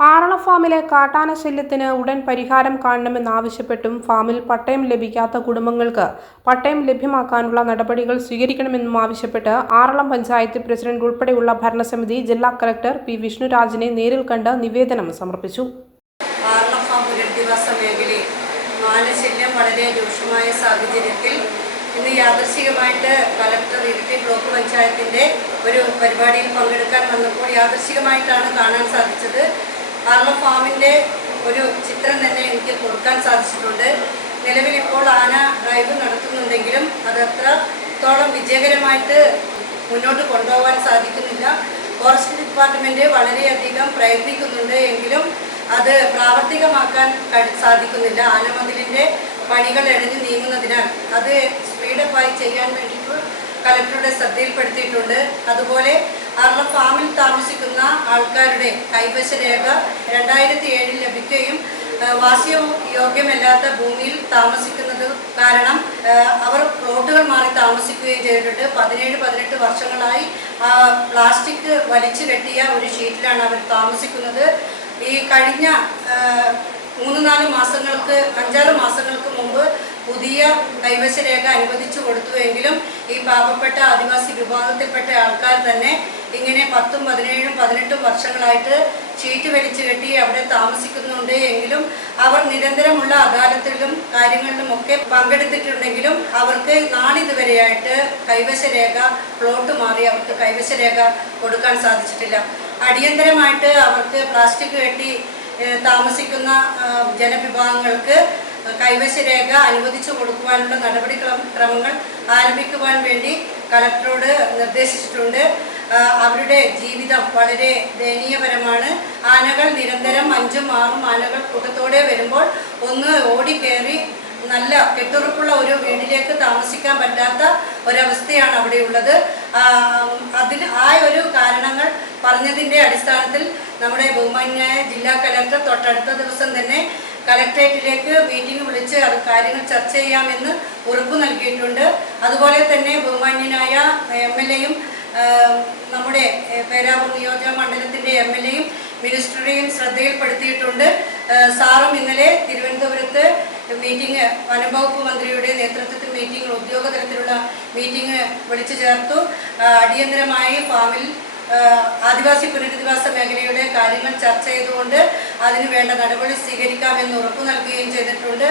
ആറള ഫാമിലെ കാട്ടാന ശല്യത്തിന് ഉടൻ പരിഹാരം കാണണമെന്നാവശ്യപ്പെട്ടും ഫാമിൽ പട്ടയം ലഭിക്കാത്ത കുടുംബങ്ങൾക്ക് പട്ടയം ലഭ്യമാക്കാനുള്ള നടപടികൾ സ്വീകരിക്കണമെന്നും ആവശ്യപ്പെട്ട് ആറളം പഞ്ചായത്ത് പ്രസിഡന്റ് ഉൾപ്പെടെയുള്ള ഭരണസമിതി ജില്ലാ കളക്ടർ പി വിഷ്ണുരാജിനെ നേരിൽ കണ്ട് നിവേദനം സമർപ്പിച്ചു. ആറളം ഫാം പുനരധിവാസ മേഖലയിൽ മാനശല്യം വളരെ രൂക്ഷമായ സാഹചര്യത്തിൽ ഇന്ന് യാദൃശികമായിട്ട് കളക്ടർ ഇരിട്ടി ബ്ലോക്ക് പഞ്ചായത്തിൻ്റെ ഒരു പരിപാടിയിൽ പങ്കെടുക്കാൻ വന്നപ്പോൾ യാദൃശികമായിട്ടാണ് കാണാൻ സാധിച്ചത്. ആറളം ഫാമിൻ്റെ ഒരു ചിത്രം തന്നെ എനിക്ക് കൊടുക്കാൻ സാധിച്ചിട്ടുണ്ട്. നിലവിൽ ഇപ്പോൾ ആന ഡ്രൈവ് നടത്തുന്നുണ്ടെങ്കിലും അതത്രത്തോളം വിജയകരമായിട്ട് മുന്നോട്ട് കൊണ്ടുപോകാൻ സാധിക്കുന്നില്ല. ഫോറസ്റ്റ് ഡിപ്പാർട്ട്മെൻറ്റ് വളരെയധികം പ്രയത്നിക്കുന്നുണ്ട് എങ്കിലും അത് പ്രാവർത്തികമാക്കാൻ സാധിക്കുന്നില്ല. ആനമതിലിൻ്റെ പണികൾ ഇഴഞ്ഞു നീങ്ങുന്നതിനാൽ അത് സ്പീഡപ്പായി ചെയ്യാൻ വേണ്ടിയിട്ട് കളക്ടറുടെ ശ്രദ്ധയിൽപ്പെടുത്തിയിട്ടുണ്ട്. അതുപോലെ ആറളം ഫാമിൽ താമസിക്കുന്ന ആൾക്കാരുടെ കൈവശ രേഖ 2007 ലഭിക്കുകയും വാസയോഗ്യമല്ലാത്ത ഭൂമിയിൽ താമസിക്കുന്നത് കാരണം അവർ പ്ലോട്ടുകൾ മാറി താമസിക്കുകയും ചെയ്തിട്ടുണ്ട്. 17-18 വർഷങ്ങളായി പ്ലാസ്റ്റിക് വലിച്ചു കെട്ടിയ ഒരു ഷീറ്റിലാണ് അവർ താമസിക്കുന്നത്. ഈ കഴിഞ്ഞ 3-4 മാസങ്ങൾക്ക് 5-6 മാസങ്ങൾക്ക് മുമ്പ് പുതിയ കൈവശ രേഖ അനുവദിച്ചു കൊടുത്തുവെങ്കിലും ഈ പാവപ്പെട്ട ആദിവാസി വിഭാഗത്തിൽപ്പെട്ട ആൾക്കാർ തന്നെ ഇങ്ങനെ 10, 17, 18 വർഷങ്ങളായിട്ട് ഷീറ്റ് വലിച്ചു കെട്ടി അവിടെ താമസിക്കുന്നുണ്ട് എങ്കിലും അവർ നിരന്തരമുള്ള അദാലത്തിലും കാര്യങ്ങളിലുമൊക്കെ പങ്കെടുത്തിട്ടുണ്ടെങ്കിലും അവർക്ക് നാളിതുവരെയായിട്ട് കൈവശ രേഖ പ്ലോട്ട് മാറി അവർക്ക് കൈവശ രേഖ കൊടുക്കാൻ സാധിച്ചിട്ടില്ല. അടിയന്തരമായിട്ട് അവർക്ക് പ്ലാസ്റ്റിക് കെട്ടി താമസിക്കുന്ന ജനവിഭാഗങ്ങൾക്ക് കൈവശ രേഖ അനുവദിച്ചു കൊടുക്കുവാനുള്ള നടപടിക്രമങ്ങൾ ആരംഭിക്കുവാൻ വേണ്ടി കളക്ടറോട് നിർദ്ദേശിച്ചിട്ടുണ്ട്. അവരുടെ ജീവിതം വളരെ ദയനീയപരമാണ്. ആനകൾ നിരന്തരം 5-6 ആനകൾ കൂട്ടത്തോടെ വരുമ്പോൾ ഒന്ന് ഓടിക്കയറി നല്ല കെട്ടുറപ്പുള്ള ഒരു വീട്ടിലേക്ക് താമസിക്കാൻ പറ്റാത്ത ഒരവസ്ഥയാണ് അവിടെയുള്ളത്. ആ ഒരു കാരണങ്ങൾ പറഞ്ഞതിൻ്റെ അടിസ്ഥാനത്തിൽ നമ്മുടെ ബഹുമാന്യനായ ജില്ലാ കളക്ടർ തൊട്ടടുത്ത ദിവസം തന്നെ കളക്ടറേറ്റിലേക്ക് മീറ്റിംഗ് വിളിച്ച് അത് കാര്യങ്ങൾ ചർച്ച ചെയ്യാമെന്ന് ഉറപ്പ് നൽകിയിട്ടുണ്ട്. അതുപോലെ തന്നെ ബഹുമാന്യനായ MLAയും നമ്മുടെ പേരാവൂർ നിയോജക മണ്ഡലത്തിൻ്റെ MLAയും മിനിസ്റ്ററുടെയും ശ്രദ്ധയിൽപ്പെടുത്തിയിട്ടുണ്ട്. സാറും ഇന്നലെ തിരുവനന്തപുരത്ത് മീറ്റിംഗ് വനംവകുപ്പ് മന്ത്രിയുടെ നേതൃത്വത്തിൽ മീറ്റിംഗ് ഉദ്യോഗതലത്തിലുള്ള മീറ്റിംഗ് വിളിച്ചു ചേർത്തു. അടിയന്തരമായി ഫാമിൽ ആദിവാസി പുനരധിവാസ മേഖലയുടെ കാര്യങ്ങൾ ചർച്ച ചെയ്തുകൊണ്ട് അതിന് വേണ്ട നടപടി സ്വീകരിക്കാമെന്ന് ഉറപ്പു നൽകുകയും ചെയ്തിട്ടുണ്ട്.